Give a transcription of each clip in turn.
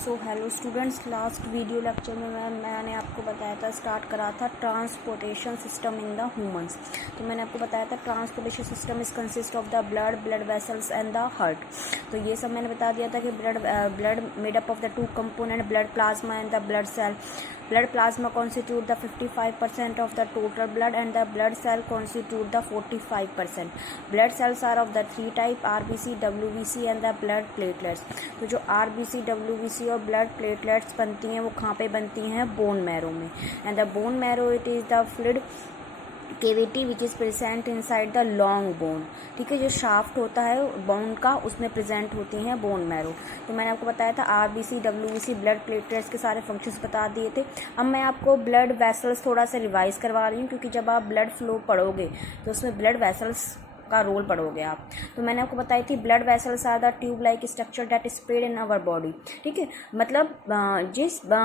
सो hello students, last video lecture में मैंने आपको बताया था, स्टार्ट करा था transportation system in the humans. तो मैंने आपको बताया था transportation system is consist of the blood vessels and the heart. तो ये सब मैंने बता दिया था कि blood made up of the two component, blood plasma and the blood cell. Blood plasma constitute the 55% of the total blood and the blood cell constitute the 45%. Blood cells are of the three type, RBC, WBC and the blood platelets. तो जो RBC, WBC और blood platelets बनती हैं वो कहाँ पे बनती हैं? बोन मैरो में। And the bone marrow it is the fluid cavity which is present inside the long bone. ठीक है, जो शाफ्ट होता है बोन का उसमें प्रेजेंट होती हैं बोन मैरो। तो मैंने आपको बताया था RBC, WBC, ब्लड प्लेटलेट्स के सारे फंक्शंस बता दिए थे। अब मैं आपको ब्लड वेसल्स थोड़ा सा रिवाइज करवा रही हूँ, क्योंकि जब आप ब्लड फ्लो पढ़ोगे तो उसमें ब्लड वेसल्स का रोल पढ़ोगे आप। तो मैंने आपको बताई थी blood vessels are the tube like structure that spread in our body. ठीक है, मतलब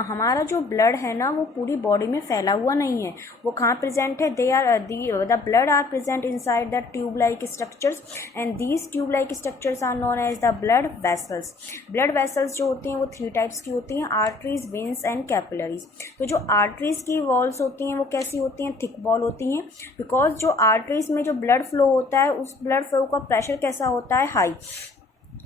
हमारा जो ब्लड है ना वो पूरी बॉडी में फैला हुआ नहीं है। वो कहाँ प्रेजेंट है? They are the blood are present inside the tube like structures and these tube like structures are known as the blood vessels. Blood vessels जो होती हैं वो थ्री टाइप्स की होती हैं, आर्टरीज, वेन्स एंड कैपिलरीज। तो जो आर्टरीज की वॉल्स होती हैं वो कैसी होती हैं? थिक वॉल होती हैं, बिकॉज जो आर्टरीज में जो ब्लड फ्लो होता है उस ब्लड फ्लो का प्रेशर कैसा होता है? हाई।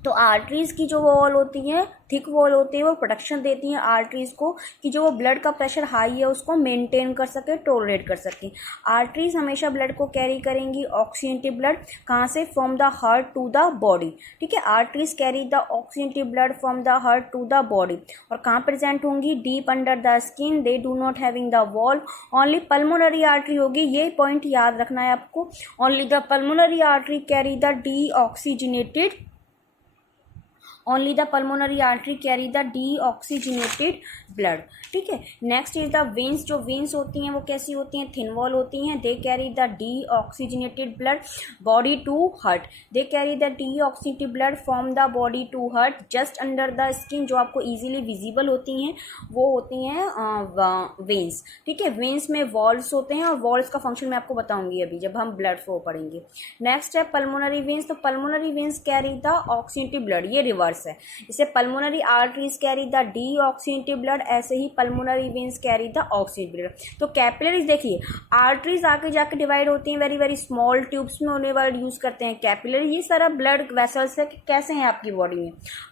तो आर्टरीज की जो वॉल होती है, थिक वॉल होती है, वो प्रोटेक्शन देती हैं आर्टरीज को कि जो वो ब्लड का प्रेशर हाई है उसको मेंटेन कर सके, टॉलरेट कर सके। आर्टरीज हमेशा ब्लड को कैरी करेंगी ऑक्सीजनेटेड ब्लड, कहाँ से? From the heart to the body. ठीक है, arteries carry the oxygenated blood from the heart to the body. और कहाँ प्रेजेंट होंगी? Deep under the skin, they do not having the wall. Only pulmonary artery होगी, ये point याद रखना है आपको। Only the pulmonary artery carry the deoxygenated Only the pulmonary artery carry the deoxygenated blood। ठीक है, नेक्स्ट इज द वेन्स। जो veins होती हैं वो कैसी होती हैं? थिन वॉल होती हैं, they carry the deoxygenated blood body to heart. They carry the deoxygenated blood from the body to heart just under the skin. जो आपको इजीली विजिबल होती हैं वो होती हैं वेन्स। ठीक है, वेन्स में वॉल्स होते हैं और वॉल्स का फंक्शन मैं आपको बताऊंगी अभी जब हम ब्लड फ्लो पढ़ेंगे। नेक्स्ट है पल्मोनरी वेन्स। तो pulmonary veins carry the oxygenated blood, ये रिवर्स है। इसे pulmonary arteries carry the deoxygenated blood, ऐसे ही pulmonary veins carry the oxygenated blood. तो कैपिलरीज देखिए, आर्टरीज आके जाके डिवाइड होती हैं वेरी वेरी स्मॉल ट्यूब्स में, उन्हें वर्ड यूज करते हैं कैपिलरी। ये सारा ब्लड वेसल्स है कि कैसे हैं आपकी बॉडी में।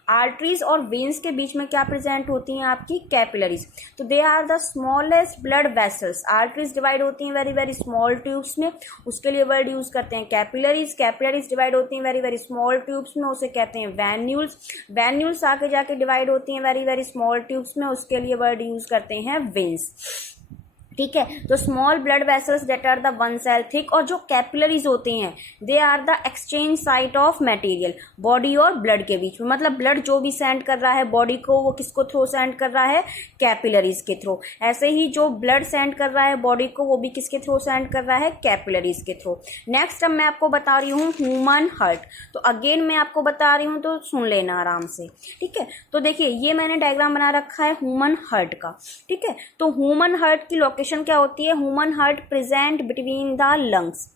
आर्टरीज और वेन्स के बीच में क्या प्रेजेंट होती हैं? आपकी कैपिलरीज। तो they are the smallest blood vessels. Arteries divide होती हैं वेरी वेरी स्मॉल ट्यूब्स में, उसके लिए वर्ड यूज करते हैं कैपिलरीज। कैपिलरीज डिवाइड होती हैं वेरी वेरी स्मॉल ट्यूब्स में, उसे कहते हैं वैन्यूल्स। वैन्यूल्स आके जाके डिवाइड होती हैं वेरी वेरी स्मॉल ट्यूब्स में, उसके लिए वर्ड यूज करते हैं वेन्स। ठीक है, तो small blood vessels that are the one cell thick. और जो कैपिलरीज होते हैं they are the exchange site of material, body और ब्लड के बीच में। मतलब ब्लड जो भी सेंड कर रहा है बॉडी को, वो किसको थ्रू सेंड कर रहा है? कैपिलरीज के थ्रू। ऐसे ही जो ब्लड सेंड कर रहा है बॉडी को, वो भी किसके थ्रू सेंड कर रहा है? कैपिलरीज के थ्रू। नेक्स्ट अब मैं आपको बता रही हूँ ह्यूमन हार्ट। तो अगेन मैं आपको बता रही हूँ, तो सुन लेना आराम से। ठीक है, तो देखिए ये मैंने डायग्राम बना रखा है ह्यूमन हार्ट का। ठीक है, तो ह्यूमन हार्ट की लोकेशन क्या होती है? Human heart present between the lungs.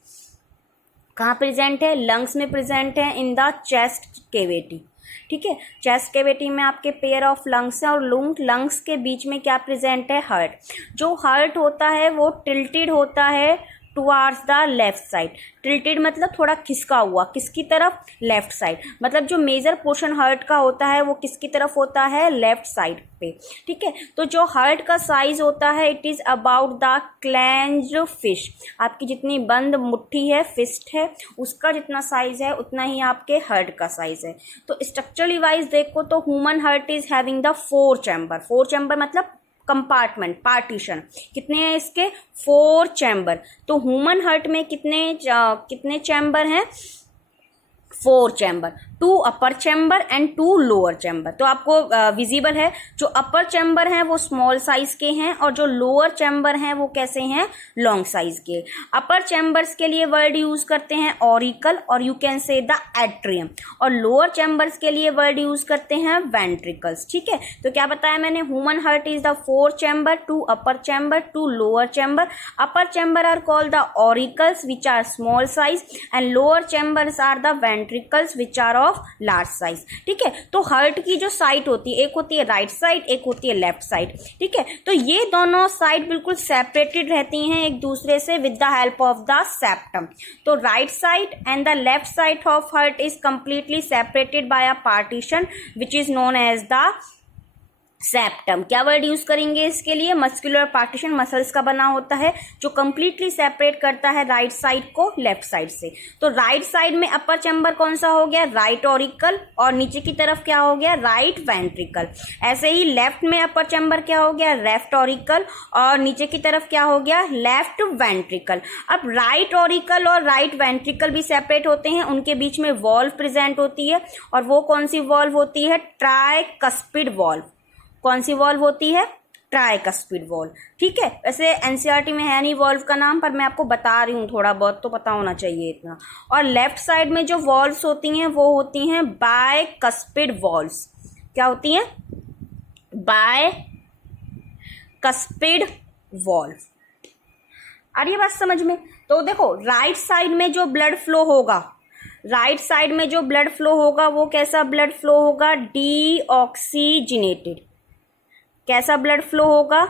कहाँ प्रेजेंट है? लंग्स में प्रेजेंट है, इन द चेस्ट केविटी। ठीक है, चेस्ट केविटी में आपके पेयर ऑफ लंग्स है और लंग्स के बीच में क्या प्रेजेंट है? हार्ट। जो हार्ट होता है वो टिल्टेड होता है towards the left side. Tilted मतलब थोड़ा खिसका हुआ, किसकी तरफ? Left side. मतलब जो मेजर पोर्शन हार्ट का होता है वो किसकी तरफ होता है? लेफ्ट साइड पे। ठीक है, तो जो हार्ट का साइज होता है it is about the clenched fish. आपकी जितनी बंद मुट्ठी है, फिस्ट है, उसका जितना साइज है उतना ही आपके हार्ट का साइज है। तो स्ट्रक्चरली वाइज देखो तो human heart is having the 4 chamber. 4 chamber मतलब कंपार्टमेंट, पार्टीशन। कितने हैं इसके? 4 चैम्बर। तो ह्यूमन हार्ट में कितने चैम्बर हैं? 4 chamber, 2 upper chamber and 2 lower chamber. तो आपको विजिबल है, जो अपर चैम्बर हैं वो स्मॉल साइज के हैं और जो लोअर चैम्बर हैं वो कैसे हैं? लॉन्ग साइज के। अपर चैम्बर्स के लिए वर्ड यूज करते हैं ऑरिकल और you can say the atrium, और लोअर चैम्बर्स के लिए वर्ड यूज करते हैं वेंट्रिकल्स। ठीक है, तो क्या बताया मैंने? Human heart is the 4 chamber, 2 upper chamber, 2 lower chamber. Upper chamber are called the auricles which are small size and lower chambers are the ventricles which are of large size. ठीक है, तो heart की जो side होती है, एक होती है राइट साइड, एक होती है लेफ्ट साइड। ठीक है, तो ये दोनों साइड बिल्कुल सेपरेटेड रहती हैं एक दूसरे से with the help of the septum. तो right side and the left side of heart is completely separated by a partition which is known as the septum. क्या वर्ड यूज करेंगे इसके लिए? मस्कुलर पार्टीशन, मसल्स का बना होता है जो कंप्लीटली सेपरेट करता है राइट साइड को लेफ्ट साइड से। तो राइट साइड में अपर चैम्बर कौन सा हो गया? राइट ऑरिकल, और नीचे की तरफ क्या हो गया? Right ventricle. ऐसे ही लेफ्ट में अपर चैम्बर क्या हो गया? लेफ्ट ऑरिकल, और नीचे की तरफ क्या हो गया? Left ventricle. अब राइट ऑरिकल और राइट वेंट्रिकल भी सेपरेट होते हैं, उनके बीच में वॉल्व प्रेजेंट होती है, और वो कौन सी वॉल्व होती है? Tricuspid valve. कौन सी वॉल्व होती है? Tricuspid valve. ठीक है, वैसे एनसीईआरटी में है नहीं वॉल्व का नाम, पर मैं आपको बता रही हूँ, थोड़ा बहुत तो पता होना चाहिए इतना। और लेफ्ट साइड में जो वॉल्व्स होती हैं वो होती हैं बायकस्पिड वॉल्व्स। क्या होती हैं? Bicuspid valve. आ रही है बात समझ में? तो देखो, राइट साइड में जो ब्लड फ्लो होगा, राइट साइड में जो ब्लड फ्लो होगा वो कैसा ब्लड फ्लो होगा? डीऑक्सीजिनेटेड। कैसा ब्लड फ्लो होगा?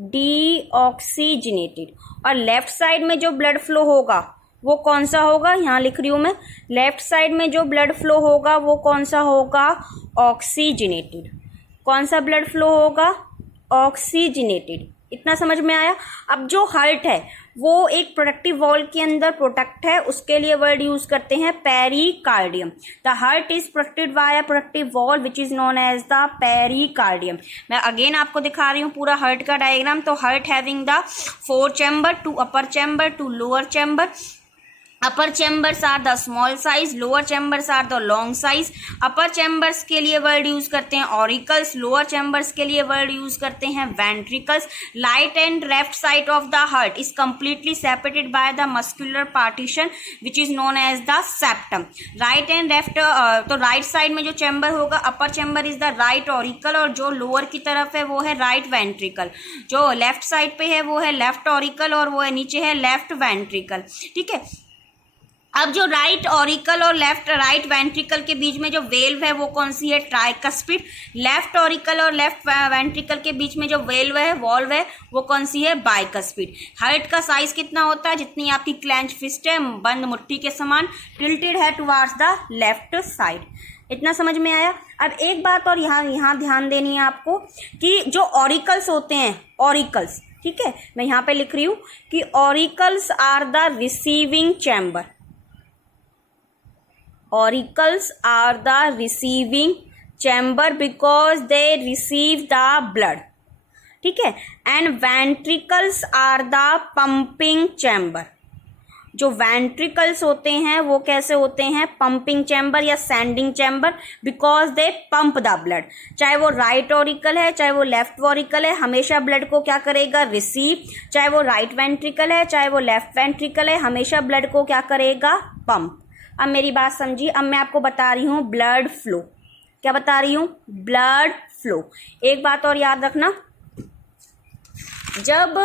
डीऑक्सीजिनेटेड। और लेफ्ट साइड में जो ब्लड फ्लो होगा वो कौन सा होगा? यहाँ लिख रही हूं मैं, लेफ्ट साइड में जो ब्लड फ्लो होगा वो कौन सा होगा? ऑक्सीजिनेटेड। कौन सा ब्लड फ्लो होगा? ऑक्सीजिनेटेड। इतना समझ में आया? अब जो हार्ट है वो एक प्रोटेक्टिव वॉल के अंदर प्रोटेक्ट है, उसके लिए वर्ड यूज करते हैं pericardium. The heart is protected by a protective wall which is known as the pericardium. मैं अगेन आपको दिखा रही हूँ पूरा हार्ट का डायग्राम। तो heart having the 4 chamber, 2 upper chamber, 2 lower chamber. Upper chambers are the small size, lower chambers are the long size. Upper chambers के लिए वर्ड यूज करते हैं ऑरिकल्स, लोअर चैम्बर्स के लिए वर्ड यूज करते हैं ventricles. Right and left side of the heart is completely separated by the muscular partition which is known as the septum. Right and left, तो right side में जो chamber होगा, upper chamber is the right auricle, और जो lower की तरफ है वो है राइट वेंट्रिकल। जो लेफ्ट साइड पे है वो है लेफ्ट ऑरिकल, और वो है नीचे है लेफ्ट वेंट्रिकल। ठीक है, अब जो राइट ऑरिकल और लेफ्ट राइट वेंट्रिकल के बीच में जो वेल्व है वो कौन सी है? ट्राइकस्पिड। लेफ्ट ऑरिकल और लेफ्ट वेंट्रिकल के बीच में जो वेल्व है, वॉल्व है, वो कौन सी है? बाइकस्पिड। हार्ट का साइज कितना होता है? जितनी आपकी क्लेंच फिस्ट है, बंद मुट्ठी के समान, टिल्टेड है टुवार्ड्स द लेफ्ट साइड। इतना समझ में आया? अब एक बात और यहाँ ध्यान देनी है आपको कि जो ऑरिकल्स होते हैं, ऑरिकल्स, ठीक है, मैं यहाँ पे लिख रही हूँ कि auricles are the receiving chamber. Auricles are the receiving chamber because they receive the blood. ठीक है, and ventricles are the pumping chamber. जो वेंट्रिकल्स होते हैं वो कैसे होते हैं? पंपिंग चैम्बर या sending chamber, because they pump the blood. चाहे वो राइट ऑरिकल है, चाहे वो लेफ्ट ऑरिकल है, हमेशा ब्लड को क्या करेगा? रिसीव। चाहे वो राइट वेंट्रिकल है, चाहे वो लेफ्ट वेंट्रिकल है, हमेशा ब्लड को क्या करेगा? पंप। अब मेरी बात समझिए, अब मैं आपको बता रही हूँ ब्लड फ्लो। क्या बता रही हूँ? Blood flow. एक बात और याद रखना, जब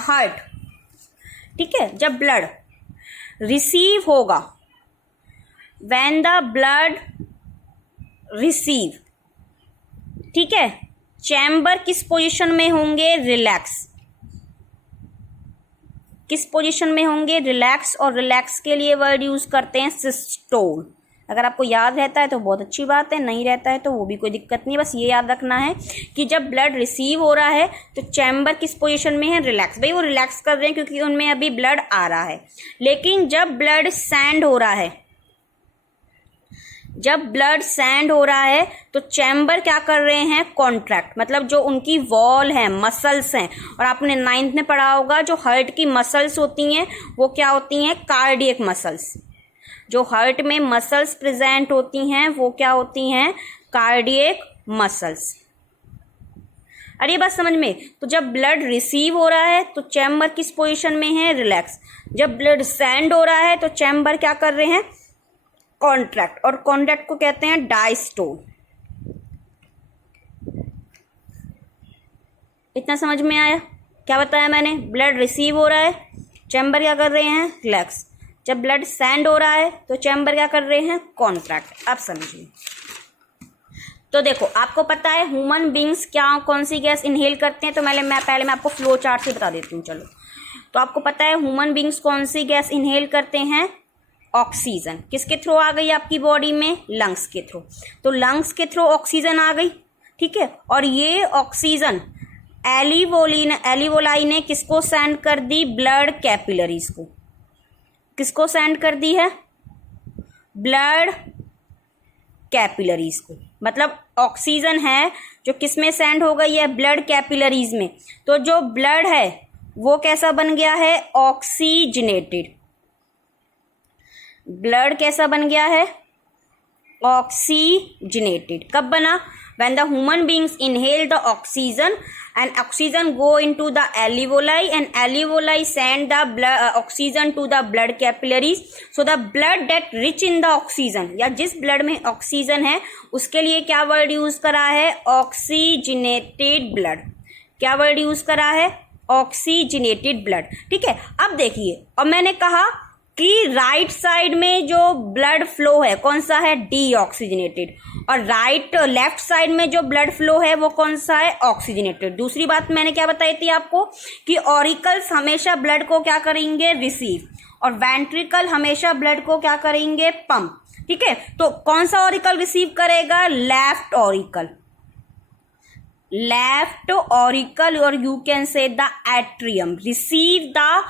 हार्ट, ठीक है, जब ब्लड रिसीव होगा, व्हेन द ब्लड रिसीव, ठीक है, चैम्बर किस पोजीशन में होंगे? रिलैक्स। किस पोजीशन में होंगे? रिलैक्स। और रिलैक्स के लिए वर्ड यूज करते हैं सिस्टोल। अगर आपको याद रहता है तो बहुत अच्छी बात है, नहीं रहता है तो वो भी कोई दिक्कत नहीं है। बस ये याद रखना है कि जब ब्लड रिसीव हो रहा है तो चैम्बर किस पोजीशन में है? रिलैक्स। भाई वो रिलैक्स कर रहे हैं क्योंकि उनमें अभी ब्लड आ रहा है। लेकिन जब ब्लड सैंड हो रहा है, जब ब्लड सैंड हो रहा है तो चैम्बर क्या कर रहे हैं? कॉन्ट्रैक्ट। मतलब जो उनकी वॉल है, मसल्स हैं, और आपने 9th में पढ़ा होगा जो हार्ट की मसल्स होती हैं वो क्या होती हैं? Cardiac muscles. जो हार्ट में मसल्स प्रेजेंट होती हैं वो क्या होती हैं? Cardiac muscles. अरे बात समझ में? तो जब ब्लड रिसीव हो रहा है तो चैम्बर किस पोजीशन में है? रिलैक्स। जब ब्लड सैंड हो रहा है तो चैम्बर क्या कर रहे हैं? कॉन्ट्रैक्ट। और कॉन्ट्रैक्ट को कहते हैं डायस्टोल। इतना समझ में आया? क्या बताया मैंने? ब्लड रिसीव हो रहा है, चैम्बर क्या कर रहे हैं? रिलैक्स। जब ब्लड सेंड हो रहा है तो चैम्बर क्या कर रहे हैं, कॉन्ट्रैक्ट। अब समझिए, तो देखो आपको पता है ह्यूमन बींग्स क्या कौन सी गैस इनहेल करते हैं, तो पहले मैं आपको फ्लो चार्ट से बता देती हूँ। चलो, तो आपको पता है ह्यूमन बींग्स कौन सी गैस इनहेल करते हैं, ऑक्सीजन। किसके थ्रू आ गई आपकी बॉडी में, लंग्स के थ्रू। तो लंग्स के थ्रू ऑक्सीजन आ गई, ठीक है। और ये ऑक्सीजन एलिवोलाई ने किसको सेंड कर दी, ब्लड कैपिलरीज को। किसको सेंड कर दी है, ब्लड कैपिलरीज को। मतलब ऑक्सीजन है जो किस में सेंड हो गई है, ब्लड कैपिलरीज में। तो जो ब्लड है वो कैसा बन गया है, ऑक्सीजनेटेड। ब्लड कैसा बन गया है, ऑक्सीजनेटेड। कब बना, when the human beings inhale the oxygen and oxygen go into the alveoli and alveoli send the blood oxygen to the blood capillaries, so the blood that rich in the oxygen, या जिस blood में oxygen है उसके लिए क्या word use करा है, oxygenated blood. क्या वर्ड यूज करा है, ऑक्सीजनेटेड ब्लड, ठीक है। अब देखिए, और मैंने कहा कि राइट साइड में जो ब्लड फ्लो है कौन सा है, डीऑक्सीजनेटेड, और लेफ्ट साइड में जो ब्लड फ्लो है वो कौन सा है, ऑक्सीजनेटेड। दूसरी बात मैंने क्या बताई थी आपको कि ऑरिकल्स हमेशा ब्लड को क्या करेंगे, रिसीव, और वेंट्रिकल हमेशा ब्लड को क्या करेंगे, पंप, ठीक है। तो कौन सा ऑरिकल रिसीव करेगा, लेफ्ट ऑरिकल, लेफ्ट ऑरिकल, और you can say the atrium receive the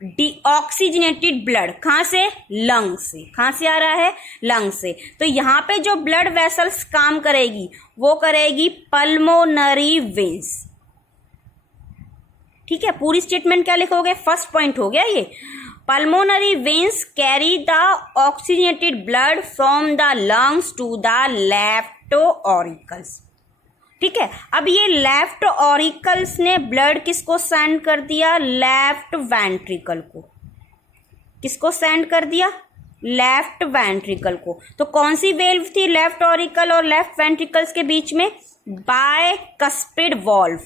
deoxygenated blood. कहां से, लंग से। कहां से आ रहा है, लंग से। तो यहां पे जो ब्लड वेसल्स काम करेगी वो करेगी पल्मोनरी वेन्स, ठीक है। पूरी स्टेटमेंट क्या लिखोगे, फर्स्ट पॉइंट हो गया ये, pulmonary veins carry the oxygenated blood from the lungs to the left auricles, ठीक है। अब ये लेफ्ट ऑरिकल्स ने ब्लड किसको सेंड कर दिया, लेफ्ट वेंट्रिकल को। किसको सेंड कर दिया, लेफ्ट वेंट्रिकल को। तो कौन सी वेल्व थी लेफ्ट ऑरिकल और लेफ्ट वेंट्रिकल्स के बीच में, बायकस्पिड वॉल्व,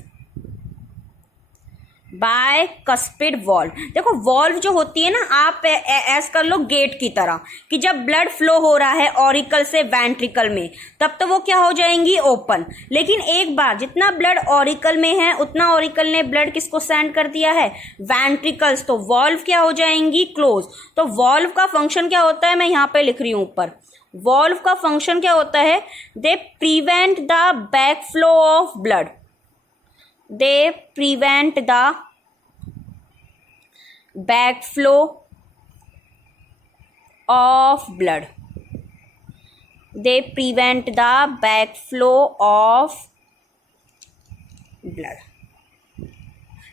बायकस्पिड वॉल्व। देखो वॉल्व जो होती है ना, आप ऐस कर लो गेट की तरह, कि जब ब्लड फ्लो हो रहा है ऑरिकल से वेंट्रिकल में तब तो वो क्या हो जाएंगी, ओपन। लेकिन एक बार जितना ब्लड ऑरिकल में है उतना ऑरिकल ने ब्लड किसको सेंड कर दिया है, वेंट्रिकल्स, तो वॉल्व क्या हो जाएंगी, क्लोज। तो वॉल्व का फंक्शन क्या होता है, मैं यहाँ पे लिख रही हूं ऊपर, वॉल्व का फंक्शन क्या होता है, they prevent the back flow of blood, they prevent the backflow of blood, they prevent the backflow of blood,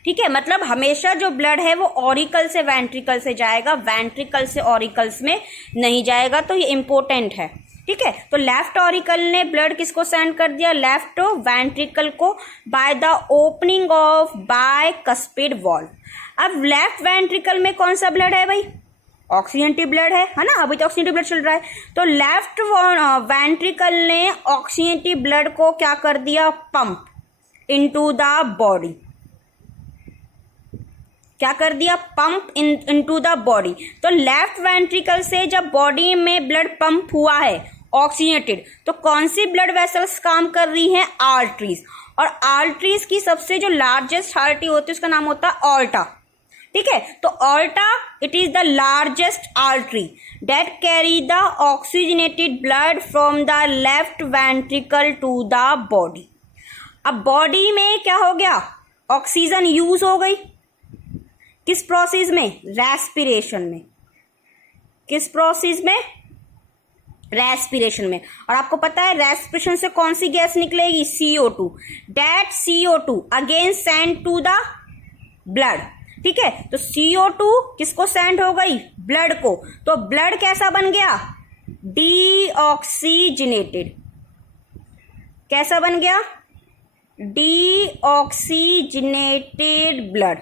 ठीक है। मतलब हमेशा जो ब्लड है वो ऑरिकल से वेंट्रिकल से जाएगा, वेंट्रिकल से ऑरिकल्स में नहीं जाएगा। तो ये इंपॉर्टेंट है, ठीक है। तो लेफ्ट ऑरिकल ने ब्लड किसको सेंड कर दिया, लेफ्ट वेंट्रिकल को, by the opening of bicuspid valve. अब लेफ्ट वेंट्रिकल में कौन सा ब्लड है भाई, ऑक्सीजनेटेड ब्लड है ना, अभी तो ऑक्सीजनेटेड ब्लड चल रहा है। तो लेफ्ट वेंट्रिकल ने ऑक्सीजनेटेड ब्लड को क्या कर दिया, पंप इनटू द बॉडी। क्या कर दिया, पंप इनटू द बॉडी। तो लेफ्ट वेंट्रिकल से जब बॉडी में ब्लड पंप हुआ है ऑक्सीजनेटेड, तो कौन सी ब्लड वेसल्स काम कर रही हैं, आर्टरीज। और आर्टरीज की सबसे जो लार्जेस्ट आर्टरी होती है उसका नाम होता है ऑल्टा, ठीक है। तो aorta it is the largest artery that carry the oxygenated blood from the left ventricle to the body. अब बॉडी में क्या हो गया, ऑक्सीजन यूज हो गई, किस प्रोसेस में, रेस्पिरेशन में। किस प्रोसेस में, रेस्पिरेशन में। और आपको पता है रेस्पिरेशन से कौन सी गैस निकलेगी, CO2। That CO2 again send to the blood, ठीक है। तो CO2 किसको सेंड हो गई, ब्लड को। तो ब्लड कैसा बन गया, डीऑक्सीजनेटेड। कैसा बन गया, डीऑक्सीजनेटेड ब्लड,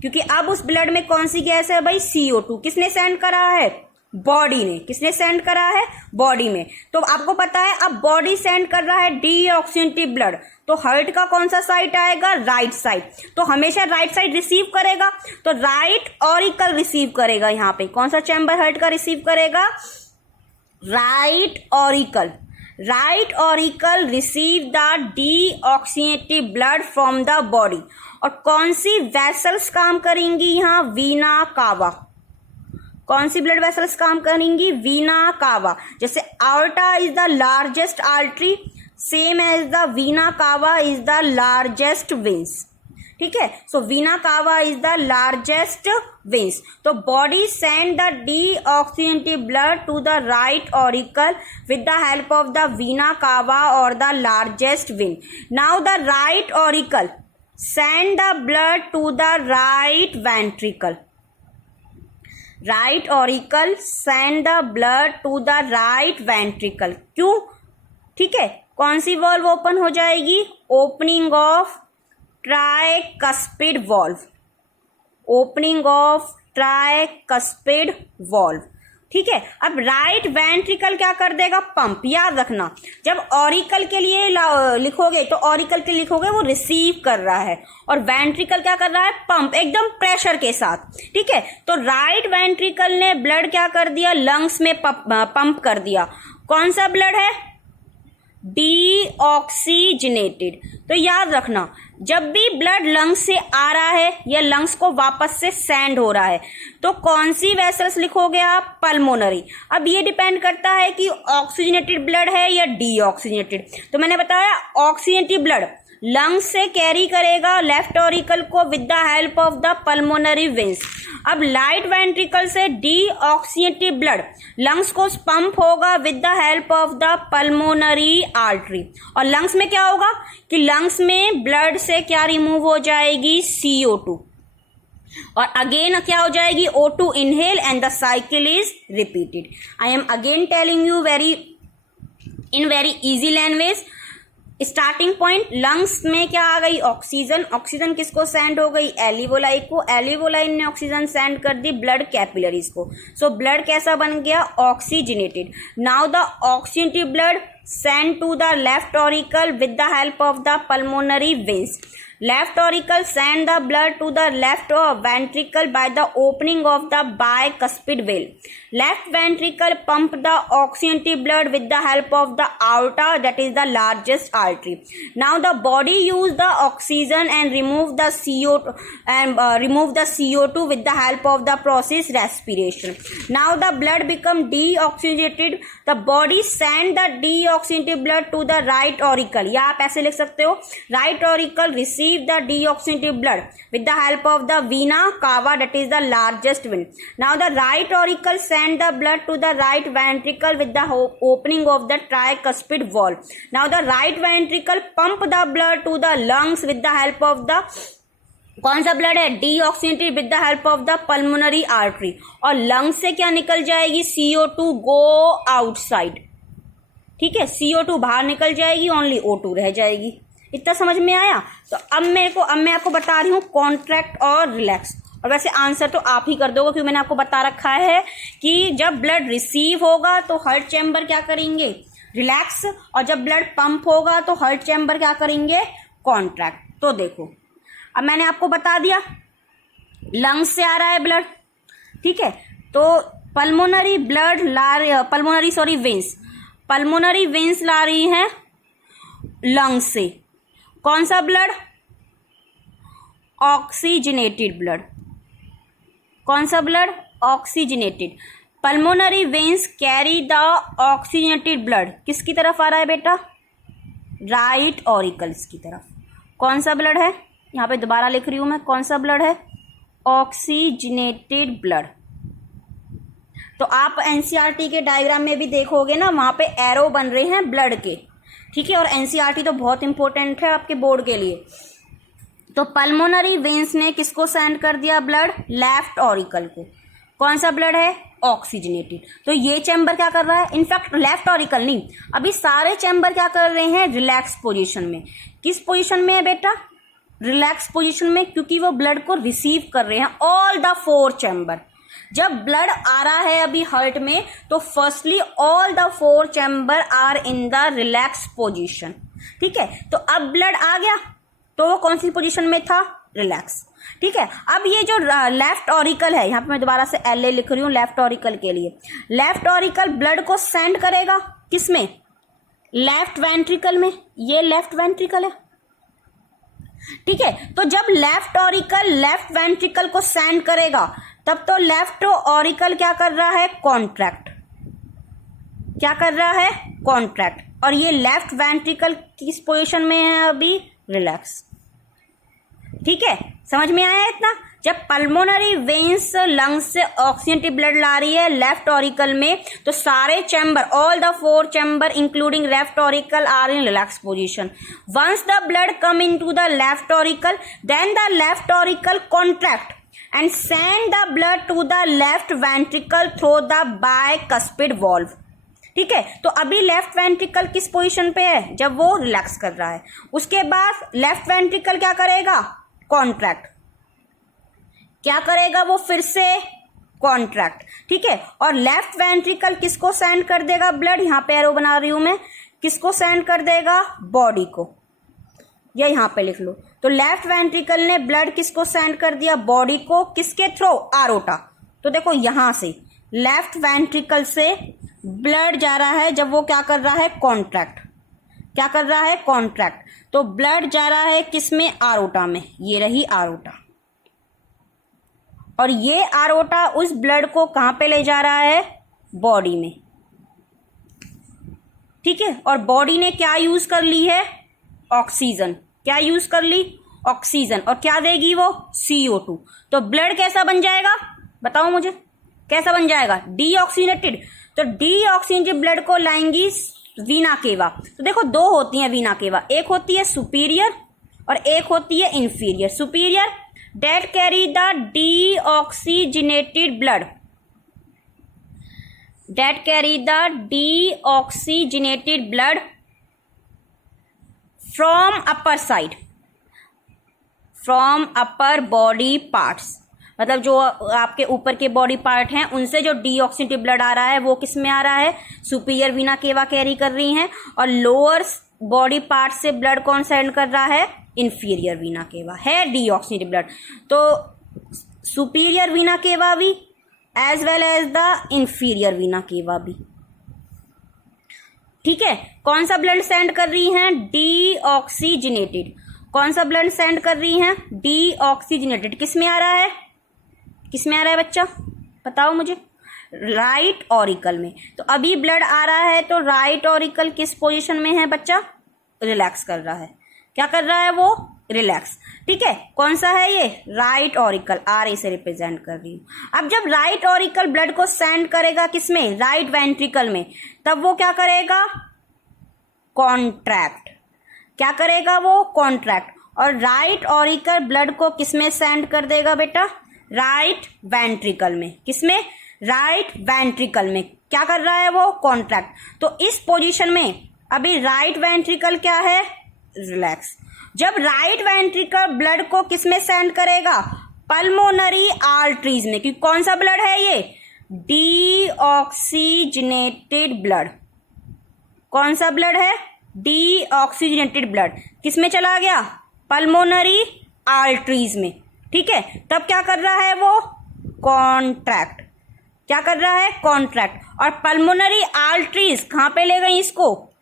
क्योंकि अब उस ब्लड में कौन सी गैस है भाई, CO2। किसने सेंड करा है, बॉडी ने, किसने सेंड करा है? बॉडी में। तो आपको पता है अब बॉडी सेंड कर रहा है डीऑक्सीजनेटेड ब्लड, तो हार्ट का कौन सा साइड आएगा? Right side. तो हमेशा राइट साइड रिसीव करेगा, तो राइट ऑरिकल रिसीव करेगा। यहाँ पे कौन सा चैम्बर हार्ट का रिसीव करेगा? Right auricle. Right auricle receive the deoxygenated blood from the body. और कौन सी वेसल्स काम करेंगी यहाँ? वीना कावा। कौन सी ब्लड वेसल्स काम करेंगी? Vena cava. जैसे aorta is the largest artery, same as the vena cava is the largest veins. ठीक है, so vena cava is the largest veins. तो body send the deoxygenated blood to the right auricle with the help of the vena cava और the largest vein. Now the right auricle send the blood to the right ventricle. Right auricle send the blood to the right ventricle. क्यों? ठीक है, कौन सी valve open हो जाएगी? Opening of tricuspid valve. Opening of tricuspid valve. ठीक है, अब राइट वेंट्रिकल क्या कर देगा? पंप। याद रखना, जब ऑरिकल के लिए लिखोगे तो ऑरिकल के लिखोगे वो रिसीव कर रहा है, और वेंट्रिकल क्या कर रहा है? पंप, एकदम प्रेशर के साथ। ठीक है, तो राइट वेंट्रिकल ने ब्लड क्या कर दिया? लंग्स में पंप कर दिया। कौन सा ब्लड है? डीऑक्सीजनेटेड। तो याद रखना, जब भी ब्लड लंग्स से आ रहा है या लंग्स को वापस से सेंड हो रहा है, तो कौन सी वेसल्स लिखोगे आप? पल्मोनरी। अब ये डिपेंड करता है कि ऑक्सीजनेटेड ब्लड है या डीऑक्सीजनेटेड। तो मैंने बताया ऑक्सीजनेटेड ब्लड लंग्स से कैरी करेगा लेफ्ट ऑरिकल को with the help of the pulmonary veins. अब राइट वेंट्रिकल से डीऑक्सीजनेटेड ब्लड लंग्स को पंप होगा with the help of the pulmonary artery. और लंग्स में क्या होगा कि लंग्स में ब्लड से क्या रिमूव हो जाएगी? CO2। और अगेन क्या हो जाएगी? O2 inhale and the cycle is repeated. I am again telling you in very easy language. Starting point, lungs में क्या आ गई? ऑक्सीजन। ऑक्सीजन किसको सेंड हो गई? एल्वियोलाई को। एल्वियोलाई ने ऑक्सीजन सेंड कर दी ब्लड कैपिलरीज को। सो ब्लड कैसा बन गया? Oxygenated. Now the oxygenated blood send to the left auricle with the help of the pulmonary veins. Left auricle send the blood to the left ventricle by the opening of the bicuspid valve. Left ventricle pump the oxygenated blood with the help of the aorta, that is the largest artery. Now the body use the oxygen and remove the CO2 with the help of the process respiration. Now the blood become deoxygenated. The body send the deoxygenated blood to the right auricle. या आप ऐसे लिख सकते हो, right auricle receive the deoxygenated blood with the help of the vena cava, that is the largest vein. Now the right auricle send the blood to the right ventricle with the opening of the tricuspid valve. Now the right ventricle pump the blood to the lungs with the help of the कौन सा blood है? Deoxygenated with the help of the pulmonary artery. और lungs से क्या निकल जाएगी? CO2 go outside. ठीक है, CO2 बाहर निकल जाएगी, ओनली O2 रह जाएगी। इतना समझ में आया? तो अब मैं आपको बता रही हूँ कॉन्ट्रैक्ट और रिलैक्स। और वैसे आंसर तो आप ही कर दोगे, क्योंकि मैंने आपको बता रखा है कि जब ब्लड रिसीव होगा तो हार्ट चैम्बर क्या करेंगे? रिलैक्स। और जब ब्लड पंप होगा तो हार्ट चैम्बर क्या करेंगे? कॉन्ट्रैक्ट। तो देखो, अब मैंने आपको बता दिया लंग्स से आ रहा है ब्लड। ठीक है, तो पल्मोनरी वेन्स ला रही हैं लंग्स से। कौन सा ब्लड? Oxygenated blood. कौन सा blood? Oxygenated. Pulmonary veins carry the oxygenated blood किसकी तरफ आ रहा है बेटा? राइट ऑरिकल्स की तरफ। कौन सा ब्लड है? यहाँ पे दोबारा लिख रही हूं मैं, कौन सा ब्लड है? Oxygenated blood. तो आप एनसीईआरटी के डायग्राम में भी देखोगे ना, वहां पे एरो बन रहे हैं ब्लड के। ठीक है, और एनसीईआरटी तो बहुत इंपॉर्टेंट है आपके बोर्ड के लिए। तो पल्मोनरी वेन्स ने किसको सेंड कर दिया ब्लड? लेफ्ट ऑरिकल को। कौन सा ब्लड है? ऑक्सीजनेटेड। तो ये चैम्बर क्या कर रहा है? इनफैक्ट लेफ्ट ऑरिकल नहीं, अभी सारे चैम्बर क्या कर रहे हैं? रिलैक्स पोजीशन में। किस पोजीशन में है बेटा? रिलैक्स पोजीशन में, क्योंकि वो ब्लड को रिसीव कर रहे हैं। All the 4 chamber. जब ब्लड आ रहा है अभी हार्ट में, तो firstly all the 4 chamber are in the relax position. ठीक है, तो अब ब्लड आ गया तो वो कौन सी पोजीशन में था? रिलैक्स। ठीक है, अब ये जो लेफ्ट ऑरिकल है, यहाँ पे मैं दोबारा से LA लिख रही हूँ लेफ्ट ऑरिकल के लिए। लेफ्ट ऑरिकल ब्लड को सेंड करेगा किसमें? लेफ्ट वेंट्रिकल में। ये लेफ्ट वेंट्रिकल है। ठीक है, तो जब लेफ्ट ऑरिकल लेफ्ट वेंट्रिकल को सेंड करेगा, तब तो लेफ्ट ऑरिकल क्या कर रहा है? कॉन्ट्रैक्ट। क्या कर रहा है? कॉन्ट्रैक्ट। और ये लेफ्ट वेंट्रिकल किस पोजीशन में है अभी? रिलैक्स। ठीक है, समझ में आया इतना? जब पल्मोनरी वेन्स लंग्स से ऑक्सीजन ब्लड ला रही है लेफ्ट ऑरिकल में, तो सारे chamber, all the 4 chamber including left auricle are in relax position. Once the blood come into the left auricle, then the left auricle contract and send the blood to the left ventricle through the bicuspid valve. ठीक है, तो अभी left ventricle किस position पे है? जब वो relax कर रहा है। उसके बाद लेफ्ट वेंट्रिकल क्या करेगा? कॉन्ट्रैक्ट। क्या करेगा वो? फिर से कॉन्ट्रैक्ट। ठीक है, और लेफ्ट वेंट्रिकल किसको सेंड कर देगा ब्लड? यहाँ पे एरो बना रही हूं मैं। किसको सेंड कर देगा? बॉडी को। या यहाँ पे लिख लो। तो लेफ्ट वेंट्रिकल ने ब्लड किसको सेंड कर दिया? बॉडी को। किसके थ्रू? आरोटा। तो देखो यहां से लेफ्ट वेंट्रिकल से ब्लड जा रहा है जब वो क्या कर रहा है? कॉन्ट्रैक्ट। क्या कर रहा है? कॉन्ट्रैक्ट। तो ब्लड जा रहा है किसमें? आरोटा में। ये रही आरोटा। और ये आरोटा उस ब्लड को कहां पे ले जा रहा है? बॉडी में। ठीक है, और बॉडी ने क्या यूज कर ली है? ऑक्सीजन। क्या यूज कर ली? ऑक्सीजन। और क्या देगी वो? CO2। तो ब्लड कैसा बन जाएगा? बताओ मुझे, कैसा बन जाएगा? डीऑक्सीनेटेड। तो डीऑक्सीनेटेड ब्लड को लाएंगी वीना केवा। तो देखो दो होती है वीना केवा, एक होती है सुपीरियर और एक होती है inferior. Superior that carry the deoxygenated blood, that carry the deoxygenated blood from upper side, from upper body parts। मतलब जो आपके ऊपर के बॉडी पार्ट हैं उनसे जो डीऑक्सीनेटेड ब्लड आ रहा है वो किस में आ रहा है? सुपीरियर वीना केवा कैरी कर रही हैं। और लोअर बॉडी पार्ट से ब्लड कौन सेंड कर रहा है? इंफीरियर वीना केवा है डीऑक्सीनेटेड ब्लड। तो सुपीरियर वीना केवा भी as well as the inferior vena cava भी। ठीक है, कौन सा ब्लड सेंड कर रही हैं? डीऑक्सीजिनेटेड। कौन सा ब्लड सेंड कर रही हैं? डीऑक्सीजिनेटेड। किस में आ रहा है? किस में आ रहा है बच्चा? बताओ मुझे। राइट ऑरिकल में। तो अभी ब्लड आ रहा है तो राइट ऑरिकल किस पोजीशन में है बच्चा? रिलैक्स कर रहा है। क्या कर रहा है वो? रिलैक्स। ठीक है, कौन सा है ये? Right auricle. आर से रिप्रेजेंट कर रही हूं। अब जब राइट ऑरिकल ब्लड को सेंड करेगा किसमें? राइट वेंट्रिकल में, तब वो क्या करेगा? कॉन्ट्रैक्ट। क्या करेगा वो? कॉन्ट्रैक्ट। और राइट ऑरिकल ब्लड को किसमें सेंड कर देगा बेटा? राइट वेंट्रिकल में। किसमें? राइट वेंट्रिकल में। क्या कर रहा है वो? कॉन्ट्रैक्ट। तो इस पोजीशन में अभी राइट वेंट्रिकल क्या है? रिलैक्स। जब राइट वेंट्रिकल ब्लड को किसमें सेंड करेगा? पल्मोनरी आर्टरीज में। क्योंकि कौन सा ब्लड है ये? Deoxygenated blood. कौन सा ब्लड है? Deoxygenated blood. किसमें चला गया? पल्मोनरी आर्टरीज में। ठीक है, तब क्या कर रहा है वो? कॉन्ट्रैक्ट। क्या कर रहा है? कॉन्ट्रैक्ट। और पल्मोनरी आर्टरीज कहां पे ले गई इसको?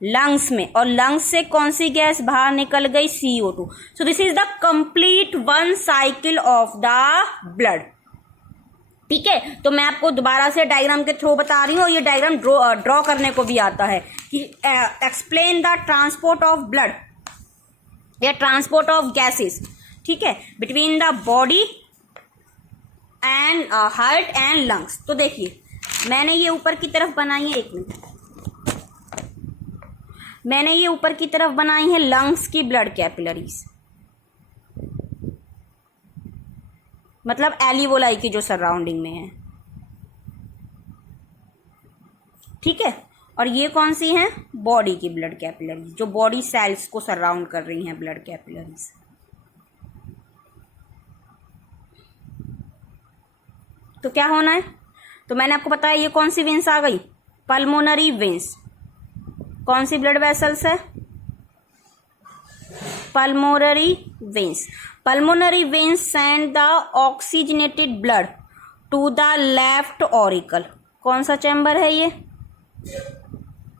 लंग्स में। और लंग्स से कौन सी गैस बाहर निकल गई? CO2। So this is the complete one cycle of the blood. ठीक है, तो मैं आपको दोबारा से डायग्राम के थ्रू बता रही हूँ। ये डायग्राम ड्रॉ करने को भी आता है कि explain the transport of blood या ट्रांसपोर्ट ऑफ गैसेस। ठीक है, between the body and heart and lungs. तो देखिए मैंने ये ऊपर की तरफ बनाई है, एक मिनट, मैंने ये ऊपर की तरफ बनाई है लंग्स की ब्लड कैपिलरीज, मतलब एलिवोलाई की जो सराउंडिंग में है। ठीक है, और ये कौन सी हैं? बॉडी की ब्लड कैपिलरीज, जो बॉडी सेल्स को सराउंड कर रही हैं ब्लड कैपिलरीज। तो क्या होना है, तो मैंने आपको बताया ये कौन सी वेन्स आ गई, पल्मोनरी वेन्स। कौन सी ब्लड वेसल्स है, pulmonary veins. Pulmonary veins send the oxygenated blood to the left auricle. कौन सा चैम्बर है ये,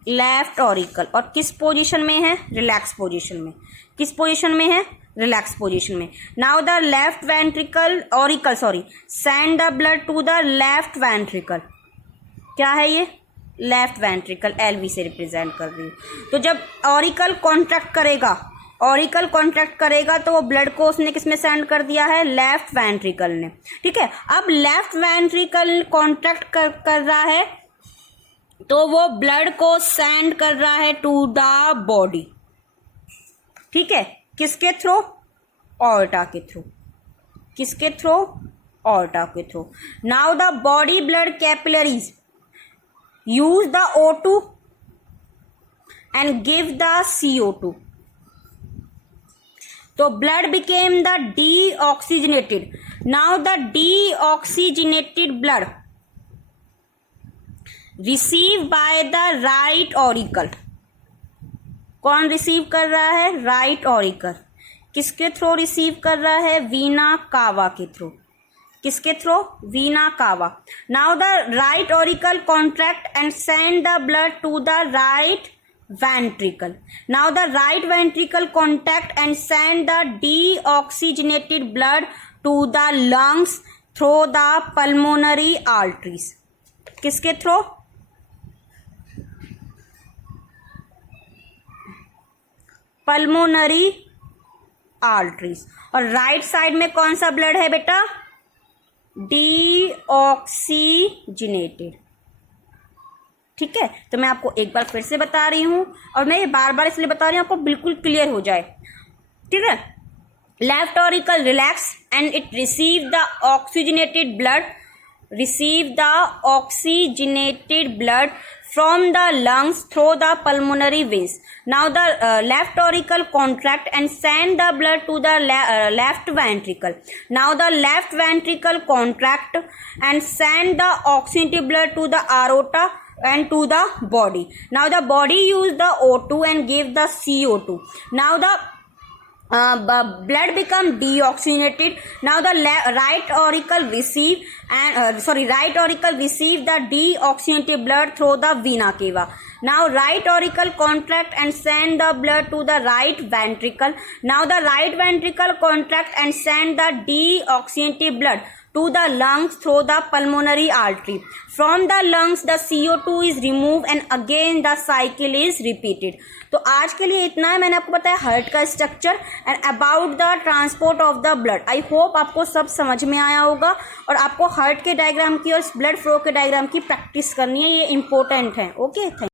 लेफ्ट ऑरिकल। और किस पोजीशन में है, रिलैक्स पोजीशन में। किस पोजीशन में है, रिलैक्स पोजीशन में। Now the left ventricle auricle send the blood to the left ventricle. क्या है ये, लेफ्ट वेंट्रिकल, एलवी से रिप्रेजेंट कर रही हूँ। तो जब ऑरिकल कॉन्ट्रैक्ट करेगा, ऑरिकल कॉन्ट्रैक्ट करेगा तो वो ब्लड को उसने किसमें सेंड कर दिया है, लेफ्ट वेंट्रिकल ने। ठीक है, अब लेफ्ट वेंट्रिकल कॉन्ट्रैक्ट कर रहा है तो वो ब्लड को सेंड कर रहा है टू द बॉडी। ठीक है, किसके थ्रू, ऑर्टा के थ्रू। किसके थ्रू, ऑर्टा के through. Now the body blood capillaries use the O2 and give the CO2. So blood became the deoxygenated. Now the deoxygenated blood received by the right auricle. कौन receive कर रहा है, right auricle. किसके through receive कर रहा है, वीना कावा के थ्रू। किसके थ्रू, vena cava. Now the right auricle contract and send the blood to the right ventricle. Now the right ventricle contract and send the deoxygenated blood to the lungs through the pulmonary arteries. किसके थ्रू, pulmonary arteries. और right side में कौन सा blood है बेटा, deoxygenated. ठीक है, तो मैं आपको एक बार फिर से बता रही हूं, और मैं ये बार बार इसलिए बता रही हूं आपको बिल्कुल क्लियर हो जाए। ठीक है, left auricle relax and it receive the oxygenated blood from the lungs through the pulmonary veins. Now the left auricle contract and send the blood to the left ventricle. Now the left ventricle contract and send the oxygenated blood to the aorta and to the body. Now the body use the O2 and give the CO2. Now the blood become deoxygenated. Now the right auricle receive the deoxygenated blood through the vena cava. Now right auricle contract and send the blood to the right ventricle. Now the right ventricle contract and send the deoxygenated blood to the lungs through the pulmonary artery. From the lungs the CO2 is removed and again the cycle is repeated. तो आज के लिए इतना है, मैंने आपको बताया heart का structure and about the transport of the blood. I hope आपको सब समझ में आया होगा, और आपको हार्ट के डायग्राम की और ब्लड फ्लो के डायग्राम की प्रैक्टिस करनी है, ये इंपॉर्टेंट है। Okay, thank